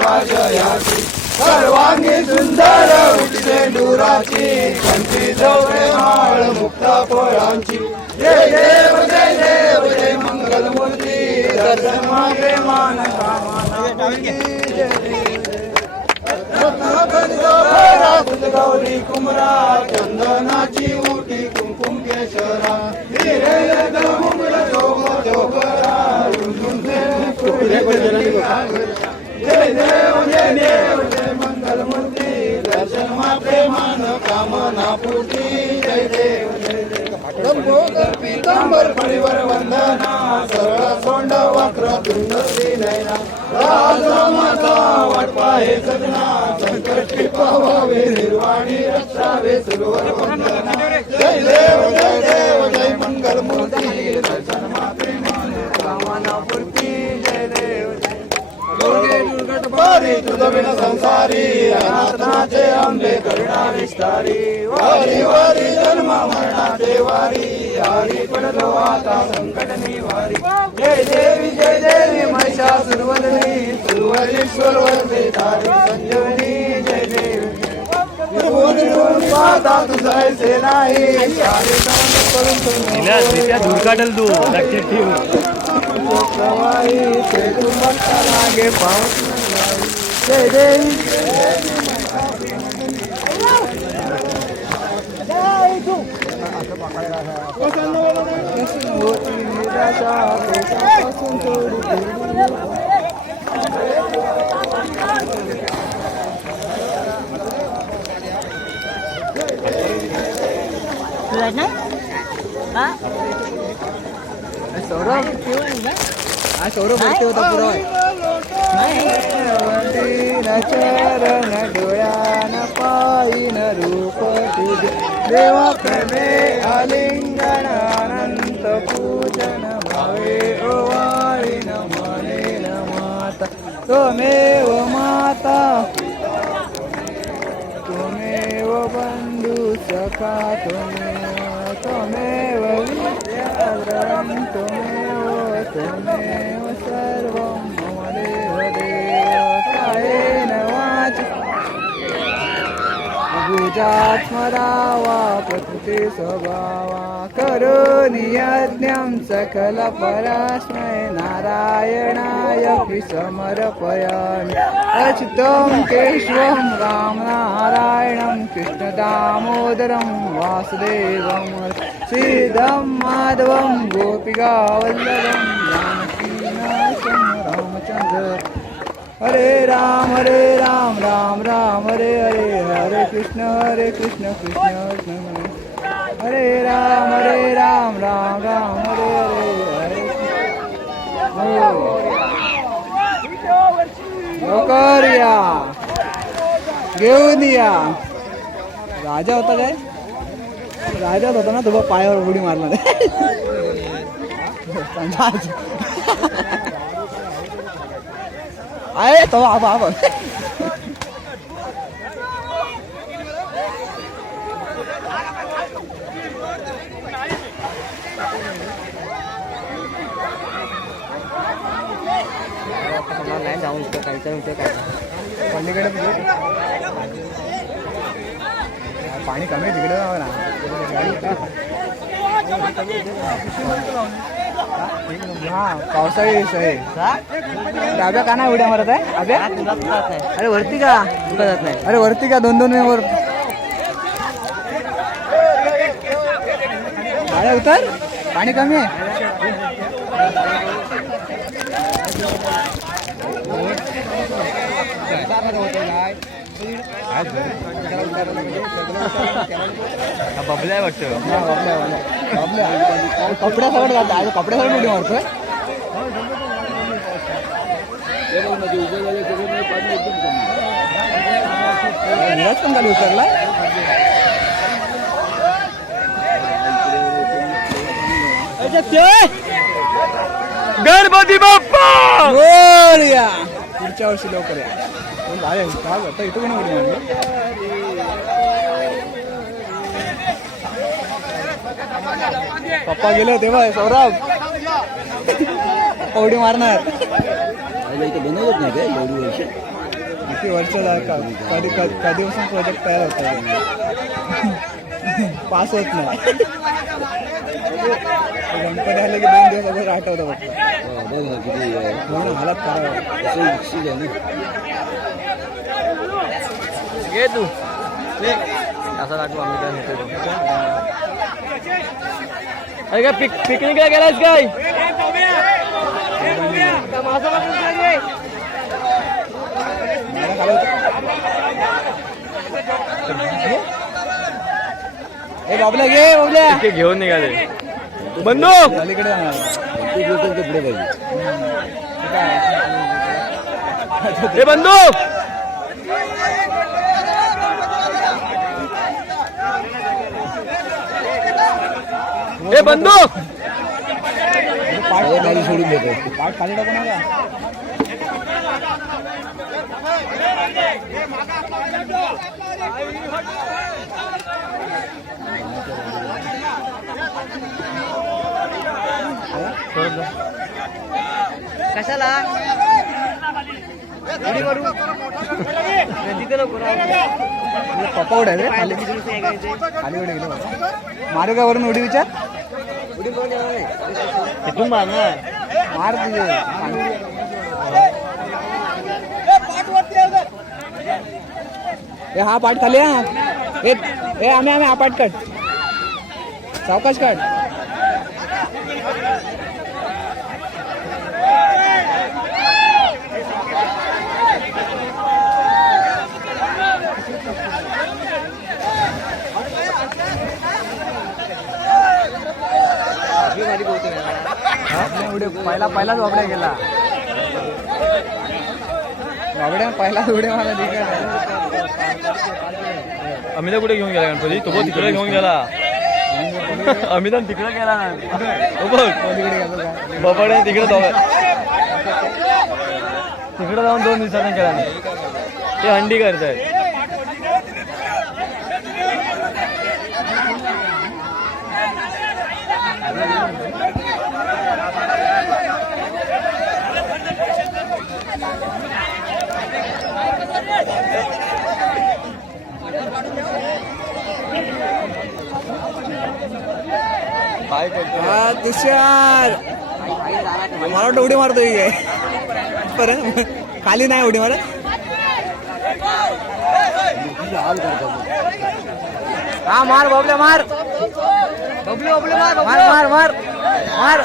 कृपा जयाची सर्वांगी सुंदर उठते डुराची कंठी जवळे माळ मुक्त फळांची जय देव जय देव जय मंगल मूर्ती दर्शन मागे मान कामना गौरी कुमरा चंदनाची उठी कुंकुम केशरा हिरे मुंगळ जोग जोगरा जय देव जय देव जय मंगल मूर्ती दर्शन माते मान कामना पूर्ती जय देव जय देव पीतांबर परिवर वंदना सरळ सोंड वक्र तुंड नयना राजा माता वाटपा हे सजना संकट पावावे निर्वाणी रक्षावे सुरवर वंदना जय देव जय मंगल मूर्ती दर्शन माते मान कामना पूर्ती जय देव दुर्गट पारी तुझविण संसारी अनाथनाचे आंबे करुणा विस्तारी वारी वारी जन्म मरणाचे वारी हरी पडलो आता संकट निवारी जय देवी महिषासुरवदनी सुरवरीश्वर वरदे तारी संजीवनी जय देवी पाहता तुझा ऐसे नाही सारे करून धुरकाटल तू लक्षात ठेव लागे पाऊस जय देवी सौरभ बोलते होता पुरा चरण डोळ्यान पायीन रूप तुझे देवा प्रेमे आलिंगन अनंत पूजन भावे ओवाळीन म्हणेन माता त्वमेव माता त्वमेव बंधू सखा त्वमेव विद्याधरं त्वमेव सर्वं मम देवदेव कायेन वाचा भुजात् स्मरावा प्रकृते स्वभावा करोमि यज्ञं सकलपरस्मै नारायणाय समर्पयामि अच्युतं केशवं रामनारायणं कृष्णदामोदरं वासुदेवं श्रीधं माधवं गोपिकावल्लभं जानकीनाथं रामचन्द्र हरे राम राम राम हरे हरे हरे कृष्ण कृष्ण कृष्ण हरे राम राम राम हरे हरे लवकर या घेऊन या राजा होता काय राजाच होता ना तुझ्या पायावर उडी मारला आहे तो आबा नाही जाऊन काय पलीकडे पाणी कमी आहे तिकडे जावं ना हा पावसाळी आहे डाब्या का नाही उड्या मारत आहे अभ्या अरे वरती का जात नाही अरे वरती का दोन वर अरे उतर पाणी कमी आहे बबल्या वाटतं कपड्या सगळं जात कपड्या सगळं उडी मारतोय निराज पण खाली उतरला गणपती बाप्पा बोलूया पुढच्या वर्षी लवकर या इथं कोणी उडी मारली पप्पा गेले होते बा सौरभ उडी मारणार इथे बनवत नाही काय एवढी वर्ष किती वर्ष कधीपासून प्रोजेक्ट तयार होता पास होत नाही. गणपती आले की 2 दिवस अगोदर आठवतं फक्त. हालत खराब. घे तू असं दाखवू आम्ही काय नेतो. अरे काय पिकनिकला गेलायस काय? ए बाबल्या घे बाबल्या. घेऊन निघाले. बंदूक अलीकडे जाणार. हे बंदूक हे बंदूक पाठ खाली सोडून देतो. पाठ खाली टाकू नका. कशाला पप्पा उड्या रे खाली खाली उडी गेलो. मारू का वरून उडी विचार. तिथून मार ना. मार तुझे. हा पाठ खाली. हा ए आम्ही हा पाठ काढ. सावकाश काढ. पहिलाच बाबड्या गेला. बाबड्या पहिलाच उड्या मला अमिता कुठे घेऊन गेला गणपती? तो बघ तिकडे घेऊन गेला. अमिता तिकडे गेला ना. बबड्या तिकडे जाऊन 2 दिवसांनी केला नाही. ते हंडी करतायत. तुषार मला वाटतं उडी मारतोय काय परत. खाली नाही उडी मारत. हा मार बाबल्या मार. बबलू बबलू मार मार मार मार मार.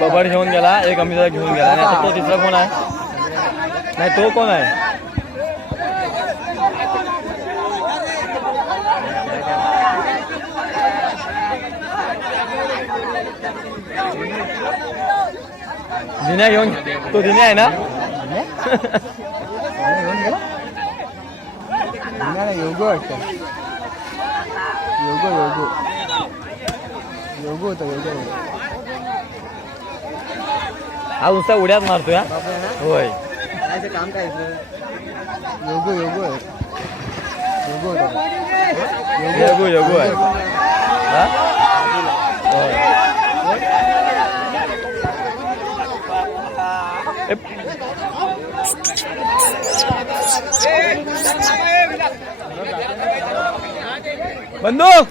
बबड घेऊन गेला. एक अमिता घेऊन गेला. नाही तो तिसरा कोण आहे? नाही तो कोण आहे? दिन्या घेऊन. तो दिन्या आहे ना? योगो वाटतं. योगो योगो योगो होता. योगो हा नुसता उड्यात मारतोय. होय काम काय योगो योगो योगो होता. योगू योगू आहे. बंदूक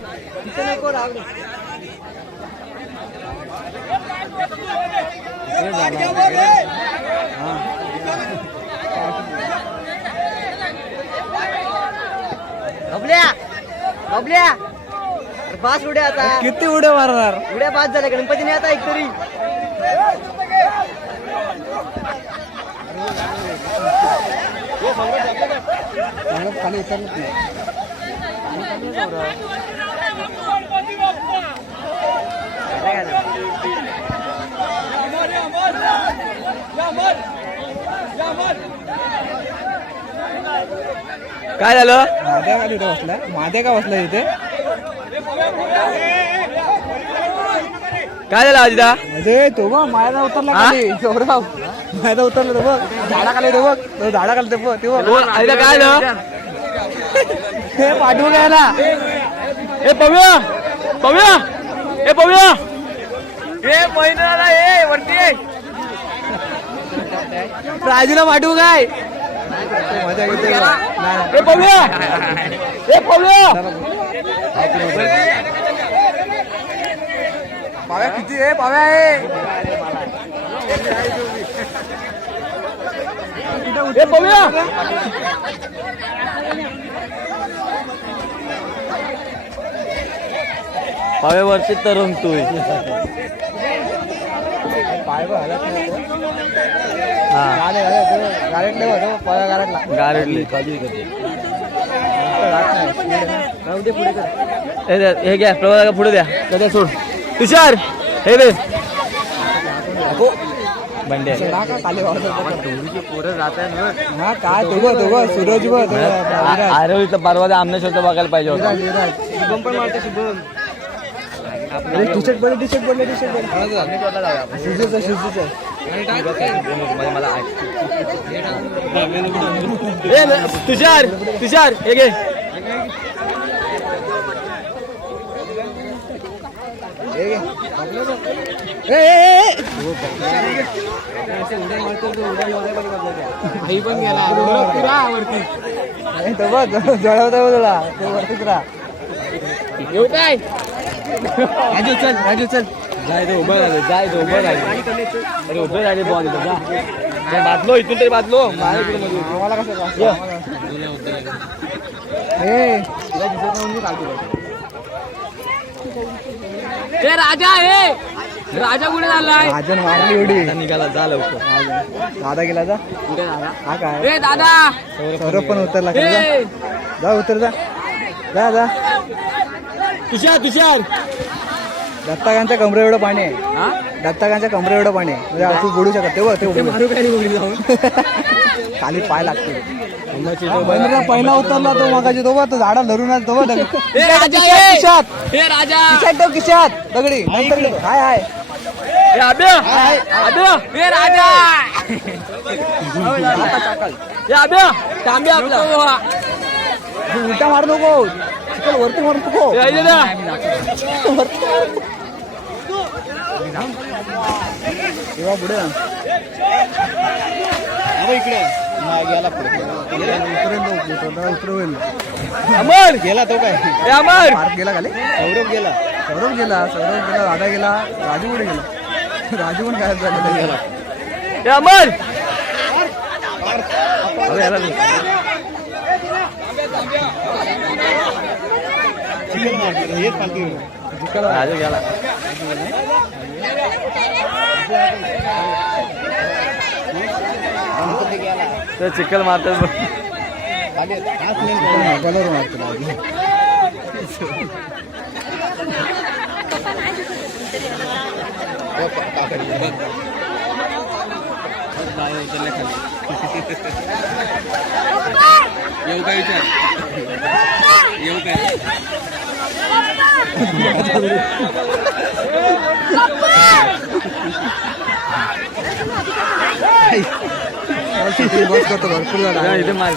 बबल्या बबल्या पाच उड्या आता. किती उड्या मारणार. उड्या पाच झाल्या. गणपतीने आता एक तरी. खाली उतरलंच नाही. काय झालं? माद्या का तिथे बसलाय? माद्या का बसलाय इथे? काय झालं अजिता अरे तो बघ माझा उतरला हा? खाली सौरभ माझा उतरला तो बघ झाडा खाली तो बघ तो झाडा खाली तो ते बघ अजिता काय झालं हे पाठवू काय ना ए पव्या पव्या ए पव्या ए महिना ए वरती राजूला पाठवू काय मजा येते नाही ए पव्या ए पव्या पाव्या किती आहे पाव्या आहे ए पव्या पाव्यावरती तरुण तू पाय बघ हलत नाही तो. हा गारेटले होतो पाव्या गारेटला गारडली राहू दे पुढे कर हे घ्या प्रवाला पुढे द्या कधी सोड तुषार हे दे बंडे का खाली पोरं जात आहे हा काय तो सूरज बघ आरोळीचा परवा आमनेश्वरचा बघायला पाहिजे होता शुभम पण मारते शुभम टी शर्ट बदल टी शर्ट बदल टी शर्ट बदल शिजूचं तुषार तुषार हे घे आई पण गेला वरती तो बघ जळवता तुला तो वरतीच राहा येऊ काय राजू चल जाय तो उभं राहिले जाय तो उभं राहिले अरे उभं राहिले बॉल इथं जा काय बादलो इथून तरी बादलो माझ्या इकडे मध्ये आम्हाला कसं हे तुला दिसत नाही म्हणून काढतो ए राजा ए राजा कुठे झालाय राजन मारली एवढी निघाला जा लवकर दादा गेला जा कुठे दादा हा काय ए दादा सौरभ पण उतरला खाली जा. जा उतर जा जा जा तुषार तुषार दत्ताकांच्या कमरे एवढं पाणी आहे हा दत्ताकांच्या कमरे एवढं पाणी आहे म्हणजे तू बुडू शकत ते मारू काय नाही जाऊन खाली पाय लागते पहिला उतरला तो मगाची तो तो झाडा धरून आला तो ए राजा खिशात ए राजा खिशात ठेव खिशात दगडी नंतर हाय हाय ए अभ्या अभ्या ए राजा ए अभ्या तांब्या आपला उलटा मारू नको चिकल वरती मारू नको ए आई दादा तेव्हा पुढे अरे इकडे गेला पुढे उतरवेल अमर गेला तो काय ए अमर पार्क गेला खाली सौरभ गेला दादा गेला राजू पुढे गेला राजू पण गायब झाला गेला ए अमर अरे याला राजा गेला ते चिखल मारतात बरोबर मारतो येऊ काय विचार येऊ काय बस करतो भरपूर झाला इथे मार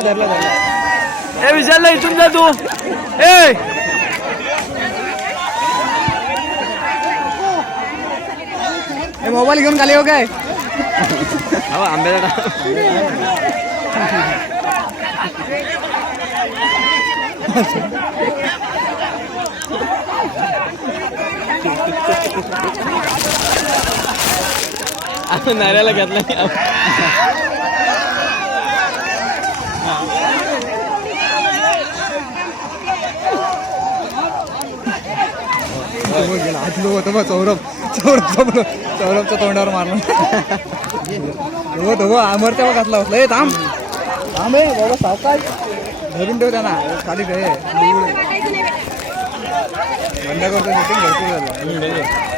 धरला ए विशालला इथून जा तू ए मोबाईल घेऊन खाली हो काय आंब्याचा नाऱ्याला घेतला गेला आज लोक होतं बघ सौरभच्या तोंडावर मारलं हो अमर तेव्हा घातला बसला थांब थांब बाबा सावकाश धरून ठेव त्यांना खाली बंद करतो शूटिंग भरपूर झालं